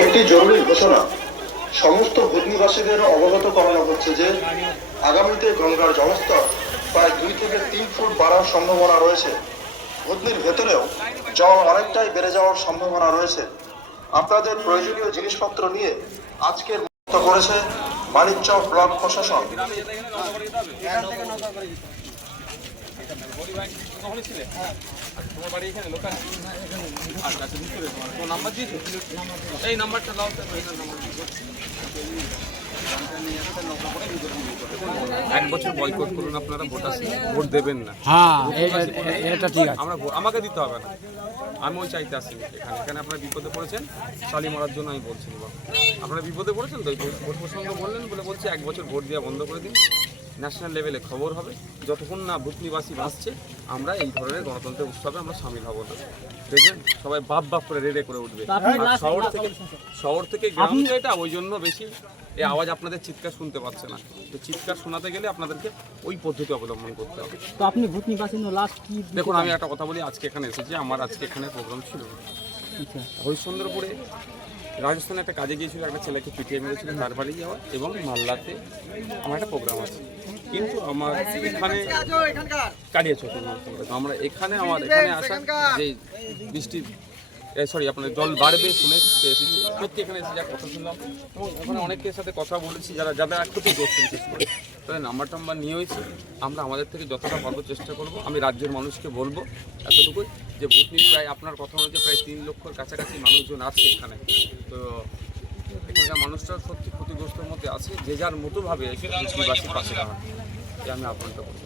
একটি জরুরি ঘোষণা সমস্ত ভূতনিবাসীদের অবগত করানো হচ্ছে যে আগামীতে গঙ্গার জলস্তর প্রায় 2 থেকে 3 ফুট বাড়ার সম্ভাবনা রয়েছে। ভূতনির ভেতরেও জল অনেকটাই বেড়ে যাওয়ার সম্ভাবনা রয়েছে। আপনাদের প্রয়োজনীয় জিনিসপত্র নিয়ে আজকের মুক্ত করেছে মানিকচক ব্লক প্রশাসন। এই নাম্বারটা দাও। 1 বছর বয়কট করুন, আপনারা ভোট দেবেন না। হ্যাঁ, এটা ঠিক আছে। আমাকে দিতে হবে না, আমি ওই চাইতে আসিনি এখানে আপনারা বিপদে পড়েছেন, শালি মারার জন্য আমি বলছি না। আপনারা বিপদে পড়েছেন তো ভোট প্রসঙ্গ বললেন বলে বলছি 1 বছর ভোট দেওয়া বন্ধ করে দিন। ন্যাশনাল লেভেলে খবর হবে, যতক্ষণ না ভূতনিবাসী বাঁচছে আমরা এই ধরনের গণতন্ত্রের উৎসবে আমরা সামিল হব না। দেখবেন সবাই বাপ করে রেডে করে উঠবে। শহর থেকে গ্রাম এটা ওই জন্য বেশি এই আওয়াজ আপনাদের চিৎকার শুনতে পাচ্ছে না। তো চিৎকার শোনাতে গেলে আপনাদেরকে ওই পদ্ধতি অবলম্বন করতে হবে। তো আপনি ভূতনিবাসী লাস্ট কি দেখুন, আমি একটা কথা বলি, আজকে এখানে এসেছি, আমার আজকে এখানে প্রোগ্রাম ছিল হরিশ্চন্দ্রপুরে। রাজস্থানে একটা কাজে গিয়েছিল, একটা ছেলেকে পিটিয়ে মেরেছিল, তার বাড়ি যাওয়া, এবং মালদাতে আমার একটা প্রোগ্রাম আছে। কিন্তু আমার এখানে কাটিয়েছে, আমরা এখানে আমার এখানে আসা যে বৃষ্টির আপনার জল বাড়বে শুনে এসেছি। সত্যি এখানে এসে যা কথা শুনলাম এবং ওখানে অনেকের সাথে কথা বলেছি যারা ক্ষতিগ্রস্ত, বিশেষ করে তাদের নাম্বার নিয়েছি। আমরা আমাদের থেকে যতটা পারবো চেষ্টা করব। আমি রাজ্যের মানুষকে বলবো এতটুকুই যে ভূতনির প্রায় আপনার কথা অনুযায়ী প্রায় 3 লক্ষর কাছাকাছি মানুষজন আছে এখানে। তো এখানকার মানুষরা সত্যি ক্ষতিগ্রস্তের মধ্যে আছে, যে যার মতোভাবে এসে ভূতনিবাসীর পাশে দাঁড়ান, আমি আহ্বানটা করবো।